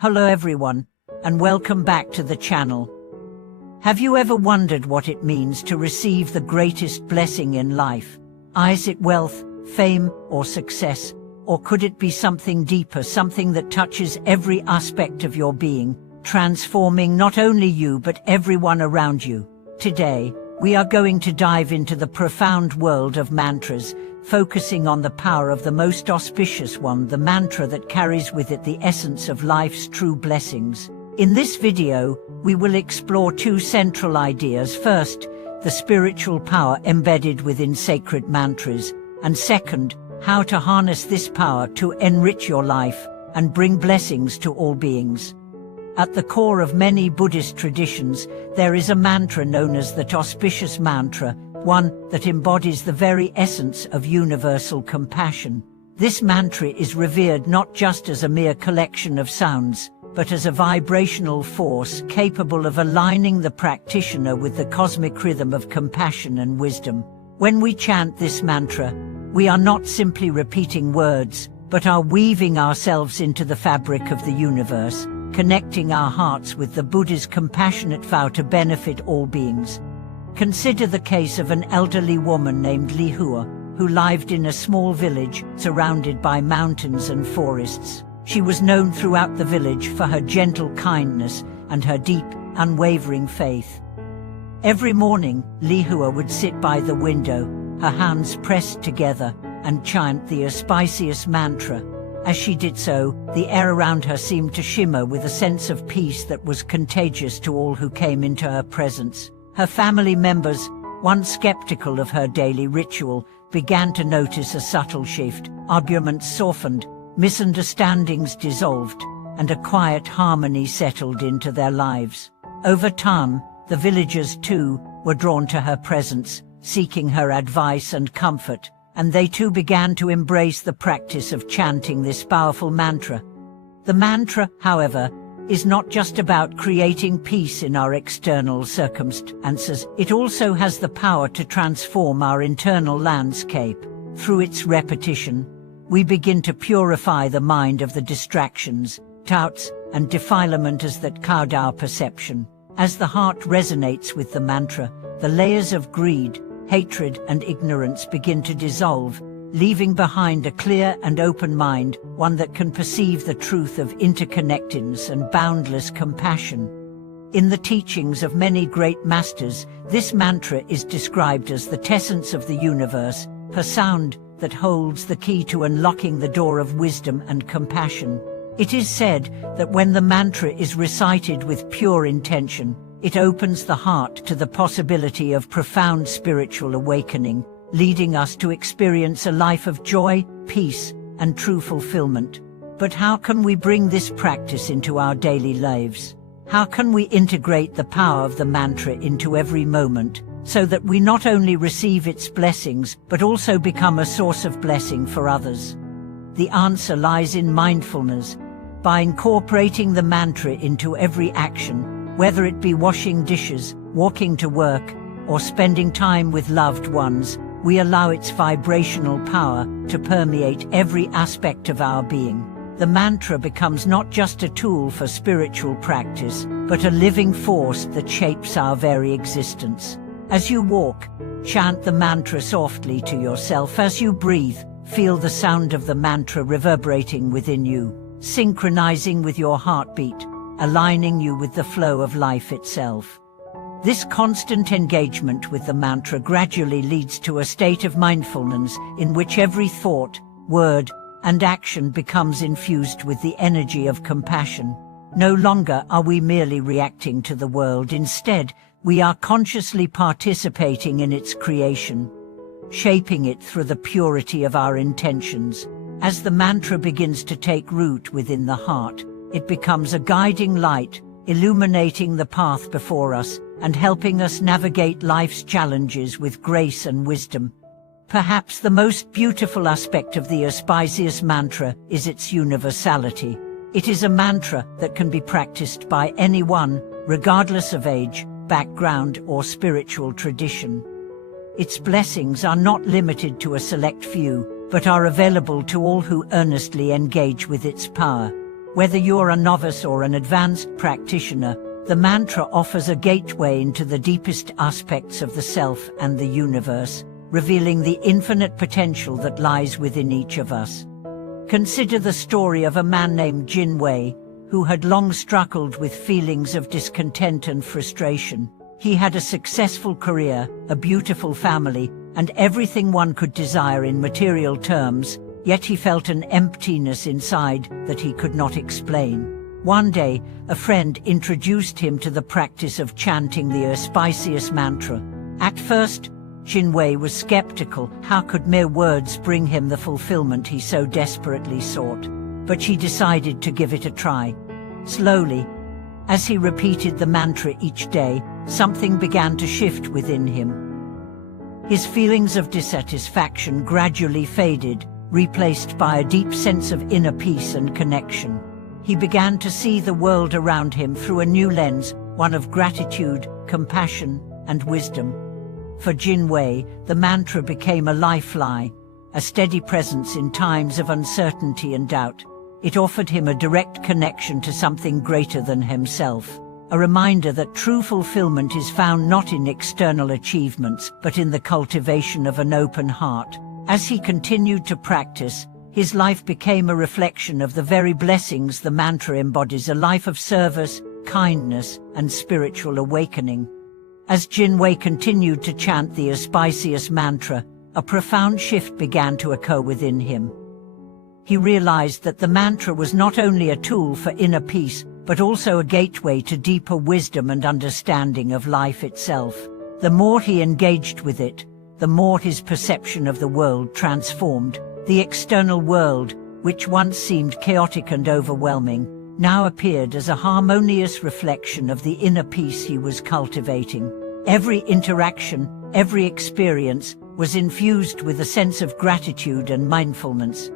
Hello everyone, and welcome back to the channel. Have you ever wondered what it means to receive the greatest blessing in life? Is it wealth, fame, or success? Or could it be something deeper, something that touches every aspect of your being, transforming not only you but everyone around you? Today, we are going to dive into the profound world of mantras, focusing on the power of the most auspicious one, the mantra that carries with it the essence of life's true blessings. In this video, we will explore two central ideas. First, the spiritual power embedded within sacred mantras, and second, how to harness this power to enrich your life and bring blessings to all beings. At the core of many Buddhist traditions, there is a mantra known as the Auspicious mantra, one that embodies the very essence of universal compassion. This mantra is revered not just as a mere collection of sounds, but as a vibrational force capable of aligning the practitioner with the cosmic rhythm of compassion and wisdom. When we chant this mantra, we are not simply repeating words, but are weaving ourselves into the fabric of the universe, connecting our hearts with the Buddha's compassionate vow to benefit all beings. Consider the case of an elderly woman named Li Hua, who lived in a small village surrounded by mountains and forests. She was known throughout the village for her gentle kindness and her deep, unwavering faith. Every morning, Li Hua would sit by the window, her hands pressed together, and chant the Auspicious mantra. As she did so, the air around her seemed to shimmer with a sense of peace that was contagious to all who came into her presence. Her family members, once skeptical of her daily ritual, began to notice a subtle shift. Arguments softened, misunderstandings dissolved, and a quiet harmony settled into their lives. Over time, the villagers too were drawn to her presence, seeking her advice and comfort, and they too began to embrace the practice of chanting this powerful mantra. The mantra, however, is not just about creating peace in our external circumstances. It also has the power to transform our internal landscape. Through its repetition, we begin to purify the mind of the distractions, doubts, and defilements that cloud our perception. As the heart resonates with the mantra, the layers of greed, hatred, and ignorance begin to dissolve, leaving behind a clear and open mind, one that can perceive the truth of interconnectedness and boundless compassion. In the teachings of many great masters, this mantra is described as the essence of the universe, a sound that holds the key to unlocking the door of wisdom and compassion. It is said that when the mantra is recited with pure intention, it opens the heart to the possibility of profound spiritual awakening, leading us to experience a life of joy, peace, and true fulfillment. But how can we bring this practice into our daily lives? How can we integrate the power of the mantra into every moment, so that we not only receive its blessings, but also become a source of blessing for others? The answer lies in mindfulness. By incorporating the mantra into every action, whether it be washing dishes, walking to work, or spending time with loved ones, we allow its vibrational power to permeate every aspect of our being. The mantra becomes not just a tool for spiritual practice, but a living force that shapes our very existence. As you walk, chant the mantra softly to yourself. As you breathe, feel the sound of the mantra reverberating within you, synchronizing with your heartbeat, aligning you with the flow of life itself. This constant engagement with the mantra gradually leads to a state of mindfulness in which every thought, word, and action becomes infused with the energy of compassion. No longer are we merely reacting to the world. Instead, we are consciously participating in its creation, shaping it through the purity of our intentions. As the mantra begins to take root within the heart, it becomes a guiding light, illuminating the path before us and helping us navigate life's challenges with grace and wisdom. Perhaps the most beautiful aspect of the Auspicious mantra is its universality. It is a mantra that can be practiced by anyone, regardless of age, background, or spiritual tradition. Its blessings are not limited to a select few, but are available to all who earnestly engage with its power. Whether you're a novice or an advanced practitioner, the mantra offers a gateway into the deepest aspects of the self and the universe, revealing the infinite potential that lies within each of us. Consider the story of a man named Jin Wei, who had long struggled with feelings of discontent and frustration. He had a successful career, a beautiful family, and everything one could desire in material terms, yet he felt an emptiness inside that he could not explain. One day, a friend introduced him to the practice of chanting the Auspicious mantra. At first, Jin Wei was skeptical. How could mere words bring him the fulfillment he so desperately sought? But he decided to give it a try. Slowly, as he repeated the mantra each day, something began to shift within him. His feelings of dissatisfaction gradually faded, replaced by a deep sense of inner peace and connection. He began to see the world around him through a new lens, one of gratitude, compassion, and wisdom. For Jin Wei, the mantra became a lifeline, a steady presence in times of uncertainty and doubt. It offered him a direct connection to something greater than himself, a reminder that true fulfillment is found not in external achievements, but in the cultivation of an open heart. As he continued to practice, his life became a reflection of the very blessings the mantra embodies: a life of service, kindness, and spiritual awakening. As Jin Wei continued to chant the Auspicious mantra, a profound shift began to occur within him. He realized that the mantra was not only a tool for inner peace, but also a gateway to deeper wisdom and understanding of life itself. The more he engaged with it, the more his perception of the world transformed. The external world, which once seemed chaotic and overwhelming, now appeared as a harmonious reflection of the inner peace he was cultivating. Every interaction, every experience, was infused with a sense of gratitude and mindfulness.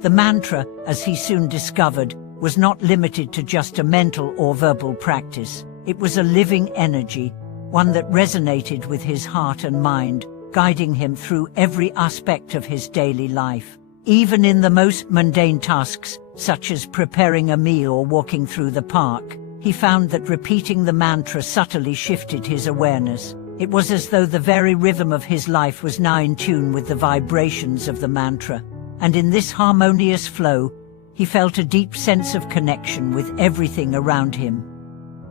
The mantra, as he soon discovered, was not limited to just a mental or verbal practice. It was a living energy, one that resonated with his heart and mind, guiding him through every aspect of his daily life. Even in the most mundane tasks, such as preparing a meal or walking through the park, he found that repeating the mantra subtly shifted his awareness. It was as though the very rhythm of his life was now in tune with the vibrations of the mantra. And in this harmonious flow, he felt a deep sense of connection with everything around him.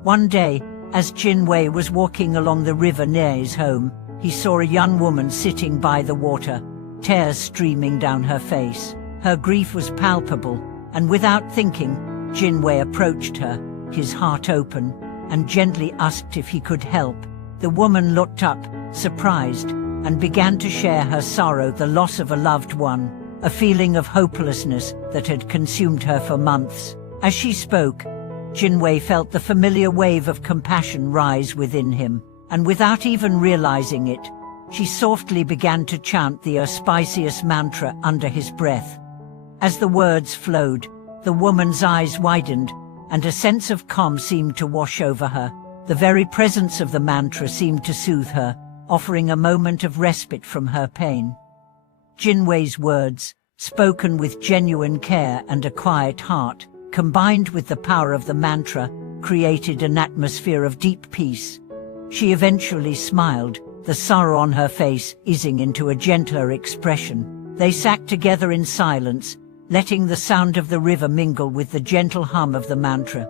One day, as Jin Wei was walking along the river near his home, he saw a young woman sitting by the water, tears streaming down her face. Her grief was palpable, and without thinking, Jin Wei approached her, his heart open, and gently asked if he could help. The woman looked up, surprised, and began to share her sorrow, the loss of a loved one, a feeling of hopelessness that had consumed her for months. As she spoke, Jin Wei felt the familiar wave of compassion rise within him, and without even realizing it, she softly began to chant the Auspicious mantra under his breath. As the words flowed, the woman's eyes widened, and a sense of calm seemed to wash over her. The very presence of the mantra seemed to soothe her, offering a moment of respite from her pain. Jin Wei's words, spoken with genuine care and a quiet heart, combined with the power of the mantra, created an atmosphere of deep peace. She eventually smiled, the sorrow on her face easing into a gentler expression. They sat together in silence, letting the sound of the river mingle with the gentle hum of the mantra.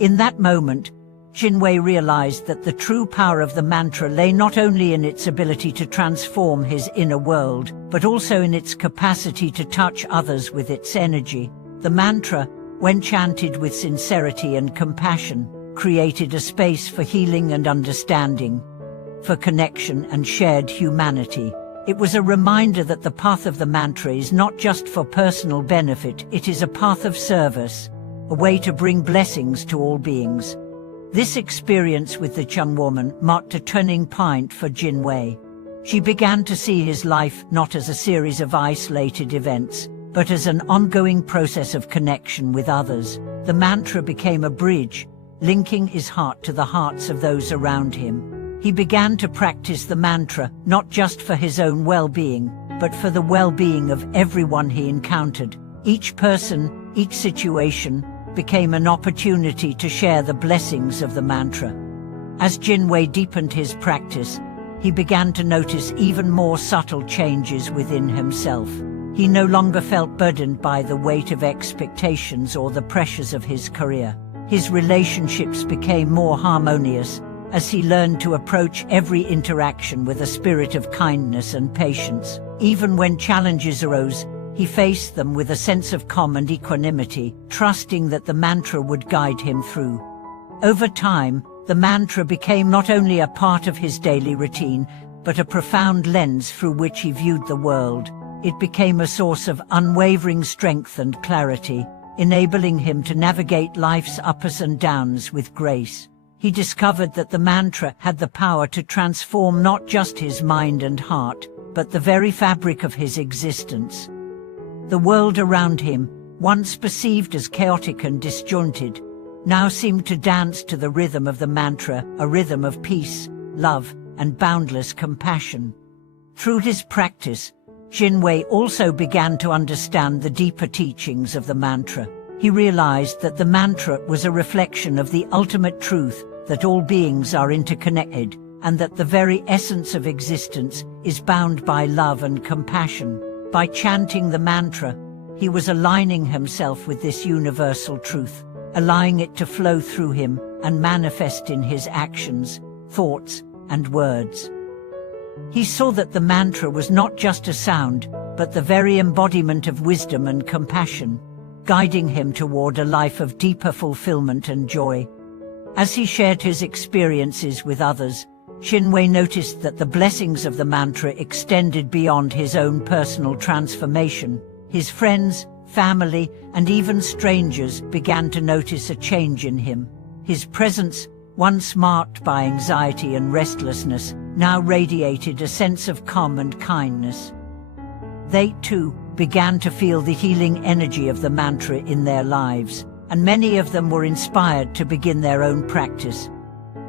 In that moment, Jin Wei realized that the true power of the mantra lay not only in its ability to transform his inner world, but also in its capacity to touch others with its energy. The mantra, when chanted with sincerity and compassion, created a space for healing and understanding, for connection and shared humanity. It was a reminder that the path of the mantra is not just for personal benefit, it is a path of service, a way to bring blessings to all beings. This experience with the young woman marked a turning point for Jin Wei. She began to see his life not as a series of isolated events, but as an ongoing process of connection with others. The mantra became a bridge, linking his heart to the hearts of those around him. He began to practice the mantra not just for his own well-being, but for the well-being of everyone he encountered. Each person, each situation, became an opportunity to share the blessings of the mantra. As Jinwei deepened his practice, he began to notice even more subtle changes within himself. He no longer felt burdened by the weight of expectations or the pressures of his career. His relationships became more harmonious as he learned to approach every interaction with a spirit of kindness and patience. Even when challenges arose, he faced them with a sense of calm and equanimity, trusting that the mantra would guide him through. Over time, the mantra became not only a part of his daily routine, but a profound lens through which he viewed the world. It became a source of unwavering strength and clarity, enabling him to navigate life's ups and downs with grace. He discovered that the mantra had the power to transform not just his mind and heart, but the very fabric of his existence. The world around him, once perceived as chaotic and disjointed, now seemed to dance to the rhythm of the mantra, a rhythm of peace, love, and boundless compassion. Through his practice, Jinwei also began to understand the deeper teachings of the mantra. He realized that the mantra was a reflection of the ultimate truth that all beings are interconnected, and that the very essence of existence is bound by love and compassion. By chanting the mantra, he was aligning himself with this universal truth, allowing it to flow through him and manifest in his actions, thoughts, and words. He saw that the mantra was not just a sound, but the very embodiment of wisdom and compassion, guiding him toward a life of deeper fulfillment and joy. As he shared his experiences with others, Jinwei noticed that the blessings of the mantra extended beyond his own personal transformation. His friends, family, and even strangers began to notice a change in him. His presence, once marked by anxiety and restlessness, now radiated a sense of calm and kindness. They, too, began to feel the healing energy of the mantra in their lives, and many of them were inspired to begin their own practice.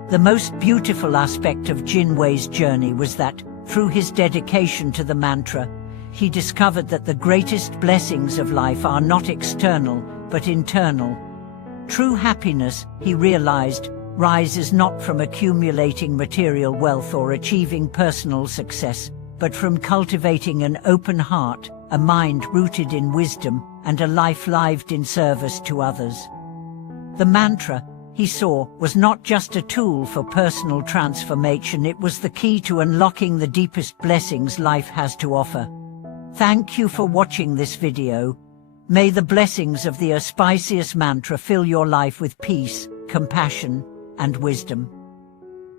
The most beautiful aspect of Jinwei's journey was that, through his dedication to the mantra, he discovered that the greatest blessings of life are not external, but internal. True happiness, he realized, rises not from accumulating material wealth or achieving personal success, but from cultivating an open heart, a mind rooted in wisdom, and a life lived in service to others. The mantra, he saw, was not just a tool for personal transformation, it was the key to unlocking the deepest blessings life has to offer. Thank you for watching this video. May the blessings of the Auspicious mantra fill your life with peace, compassion, and wisdom.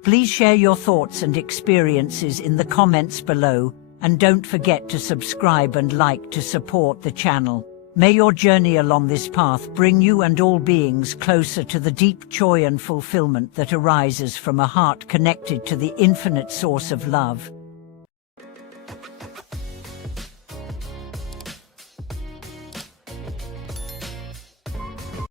Please share your thoughts and experiences in the comments below, and don't forget to subscribe and like to support the channel. May your journey along this path bring you and all beings closer to the deep joy and fulfillment that arises from a heart connected to the infinite source of love.